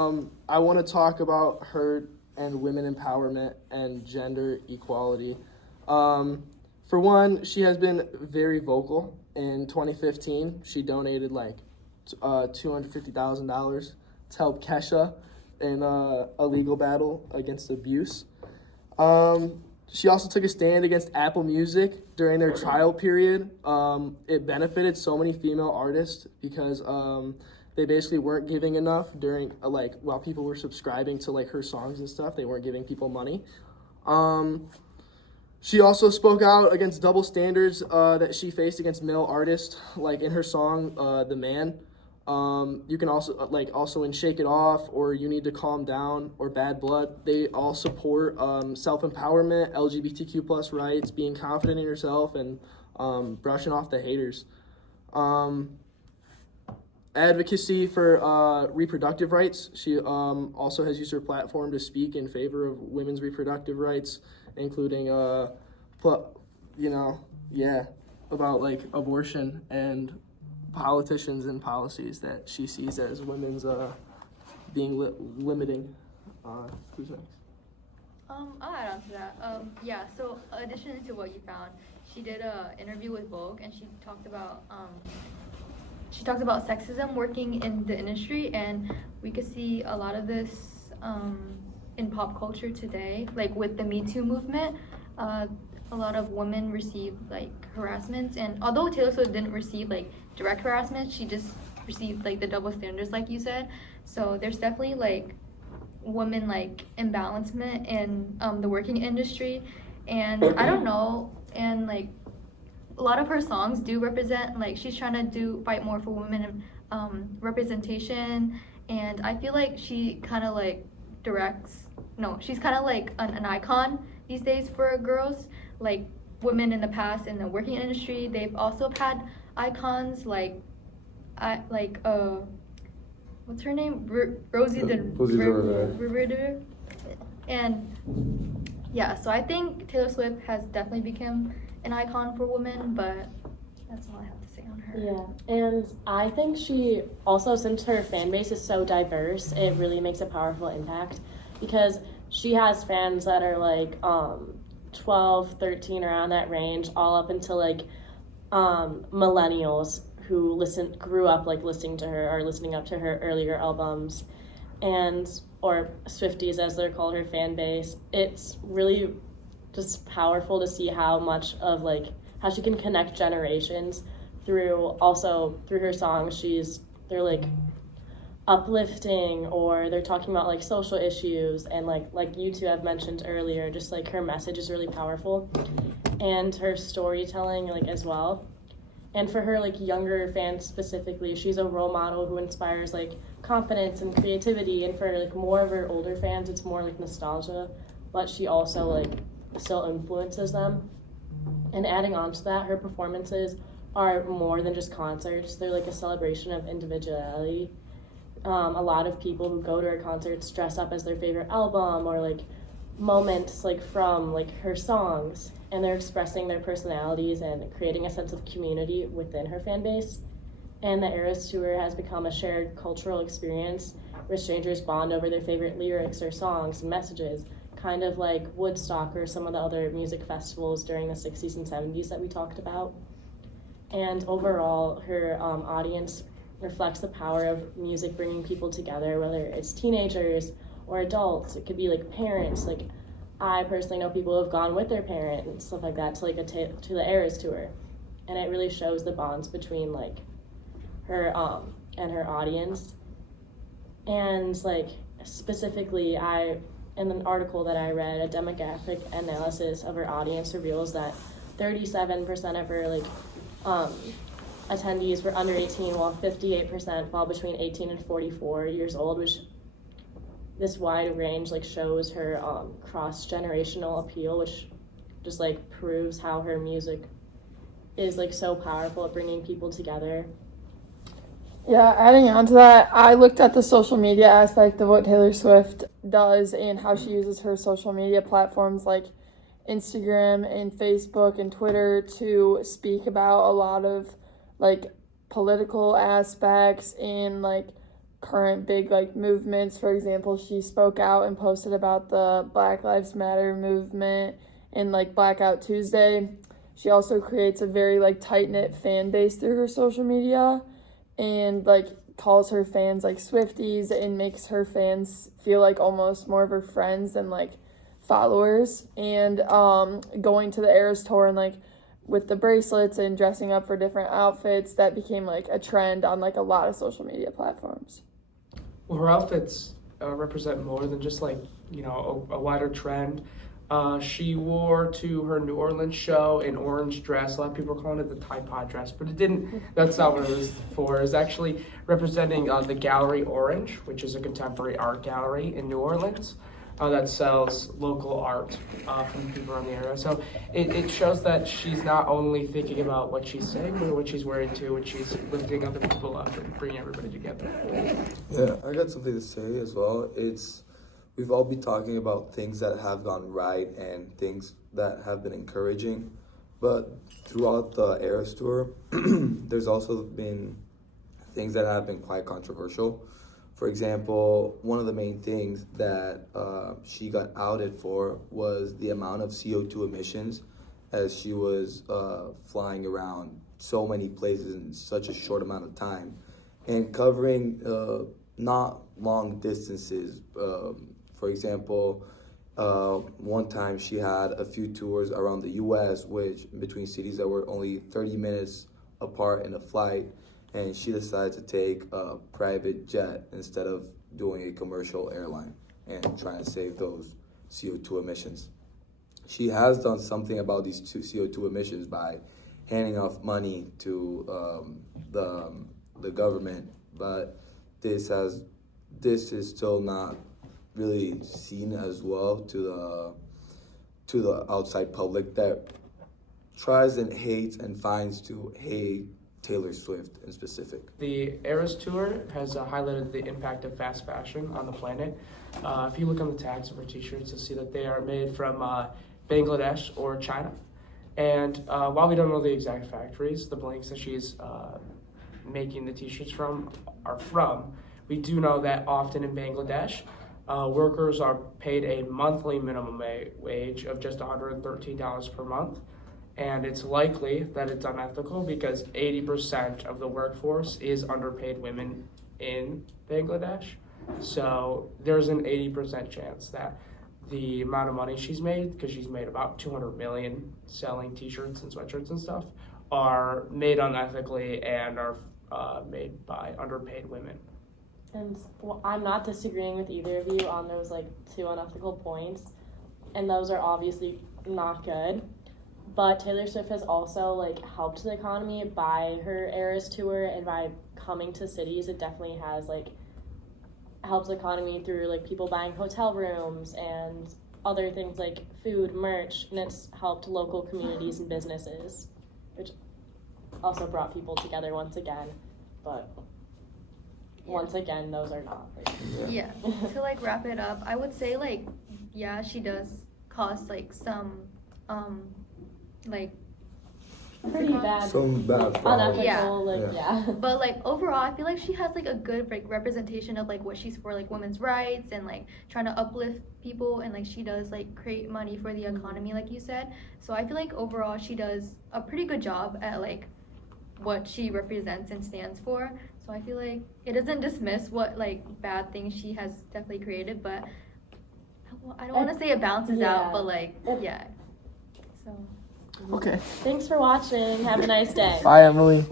I want to talk about her and women empowerment and gender equality. For one, she has been very vocal. In 2015, she donated like $250,000 to help Kesha in a legal battle against abuse. She also took a stand against Apple Music during their trial period. It benefited so many female artists because they basically weren't giving enough during while people were subscribing to like her songs and stuff. They weren't giving people money. She also spoke out against double standards that she faced against male artists, like in her song "The Man." You can also in "Shake It Off" or "You Need to Calm Down" or "Bad Blood." They all support self-empowerment, LGBTQ plus rights, being confident in yourself, and brushing off the haters. Advocacy for reproductive rights. She also has used her platform to speak in favor of women's reproductive rights, including about like abortion and politicians and policies that she sees as women's being limiting. Who's next? I'll add on to that. So addition to what you found, she did an interview with Vogue, and she talked about sexism working in the industry, and we could see a lot of this in pop culture today, like with the Me Too movement. A lot of women receive like harassments, and although Taylor Swift didn't receive like direct harassment, she just received like the double standards, like you said. So there's definitely like women like imbalancement in the working industry, and I don't know, and like a lot of her songs do represent, like she's trying to fight more for women representation, and I feel like she kind of like she's kind of like an icon these days for girls, like women in the past in the working industry. They've also had icons like what's her name, Rosie the Riveter, and yeah, so I think Taylor Swift has definitely become an icon for women, but that's all I have to say on her. Yeah, and I think she also, since her fan base is so diverse, it really makes a powerful impact, because she has fans that are like 12, 13, around that range, all up until like millennials who grew up like listening to her or listening up to her earlier albums, or Swifties as they're called, her fan base. It's really just powerful to see how much of like how she can connect generations through her songs. They're like uplifting, or they're talking about like social issues, and like you two have mentioned earlier, just like her message is really powerful, and her storytelling like as well. And for her like younger fans specifically, she's a role model who inspires like confidence and creativity. And for like more of her older fans, it's more like nostalgia, but she also like still influences them. And adding on to that, her performances are more than just concerts. They're like a celebration of individuality. A lot of people who go to her concerts dress up as their favorite album or like moments like from like her songs, and they're expressing their personalities and creating a sense of community within her fan base. And the Eras Tour has become a shared cultural experience where strangers bond over their favorite lyrics or songs and messages, kind of like Woodstock or some of the other music festivals during the 60s and 70s that we talked about. And overall, her audience reflects the power of music bringing people together, whether it's teenagers or adults. It could be like parents. Like I personally know people who have gone with their parent and stuff like that to like to the Eras Tour, and it really shows the bonds between like her and her audience. And like specifically, in an article that I read, a demographic analysis of her audience reveals that 37% of her like attendees were under 18, while 58% fall between 18 and 44 years old, which this wide range like shows her cross-generational appeal, which just like proves how her music is like so powerful at bringing people together. Yeah, adding on to that, I looked at the social media aspect of what Taylor Swift does and how she uses her social media platforms like Instagram and Facebook and Twitter to speak about a lot of like political aspects and like current big like movements. For example, she spoke out and posted about the Black Lives Matter movement and like Blackout Tuesday. She also creates a very like tight-knit fan base through her social media and like calls her fans like Swifties and makes her fans feel like almost more of her friends than like followers. And going to the Eras tour and like with the bracelets and dressing up for different outfits, that became like a trend on like a lot of social media platforms. Well, her outfits represent more than just like, you know, a wider trend. She wore to her New Orleans show an orange dress. A lot of people are calling it the Tide Pod dress, but it didn't. That's not what it was for. It was actually representing the Gallery Orange, which is a contemporary art gallery in New Orleans that sells local art from people around the area. So it shows that she's not only thinking about what she's saying, but what she's wearing too, and she's lifting other people up and bringing everybody together. Yeah, I got something to say as well. We've all been talking about things that have gone right and things that have been encouraging, but throughout the Eras tour, there's also been things that have been quite controversial. For example, one of the main things that she got outed for was the amount of CO2 emissions, as she was flying around so many places in such a short amount of time and covering not long distances. For example, one time she had a few tours around the U.S., which between cities that were only 30 minutes apart in a flight, and she decided to take a private jet instead of doing a commercial airline and trying to save those CO2 emissions. She has done something about these CO2 emissions by handing off money to the government, but this is still not really seen as well to the outside public that tries and hates and finds to hate Taylor Swift in specific. The Eras Tour has highlighted the impact of fast fashion on the planet. If you look on the tags of her t-shirts, you'll see that they are made from Bangladesh or China. And while we don't know the exact factories, the blanks that she's making the t-shirts from are from, we do know that often in Bangladesh, workers are paid a monthly minimum wage of just $113 per month. And it's likely that it's unethical because 80% of the workforce is underpaid women in Bangladesh. So there's an 80% chance that the amount of money she's made, because she's made about $200 million selling t-shirts and sweatshirts and stuff, are made unethically and are made by underpaid women. And I'm not disagreeing with either of you on those like two unethical points, and those are obviously not good. But Taylor Swift has also like helped the economy by her Eras tour and by coming to cities. It definitely has like helped the economy through like people buying hotel rooms and other things like food, merch, and it's helped local communities and businesses, which also brought people together once again. But once again, those are not like, Yeah. To like wrap it up, I would say like, yeah, she does cost like some like pretty bad, Some bad problems. unethical, Yeah. But like overall, I feel like she has like a good like representation of like what she's for, like women's rights and like trying to uplift people, and like she does like create money for the economy, like you said. So I feel like overall she does a pretty good job at like what she represents and stands for. So I feel like it doesn't dismiss what like bad things she has definitely created, but I don't want to say it balances out, but like yeah. So Okay. Thanks for watching. Have a nice day. Bye, Emily.